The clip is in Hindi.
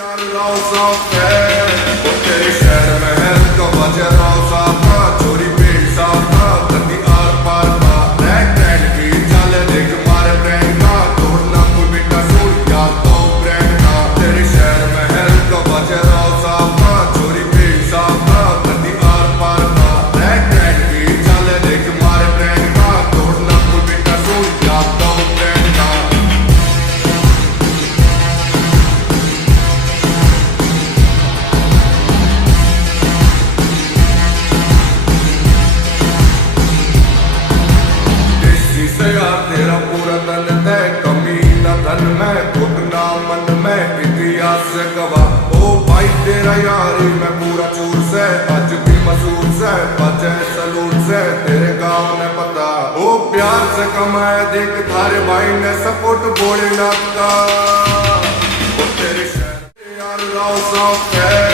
यार रौसा वो तेरे शहर में है तो वजह रौसा था चोरी पेशा था गंदी आर पार था रैक रैक की चल देख मारे ब्रांड का तोड़ना कोई बेटा सूट या तो ब्रांड का तेरे शहर में है तो वजह रौसा था चोरी पेशा था गंदी आर पार था रैक रैक की चल देख मारे ब्रांड का तोड़ना कोई बेटा सूट या तो ब्रांड का से यार तेरा पूरा तन तय कमी ना धन में घुटना मन में इतिहास से गवाह ओ भाई तेरा यारी मैं पूरा चूर से आज भी मशहूर से बचे सलूट से तेरे गांव ने पता ओ प्यार से कमाए देख थारे भाई ने सपोर्ट भोलेनाथ का ओ तेरे शहर यार रौसा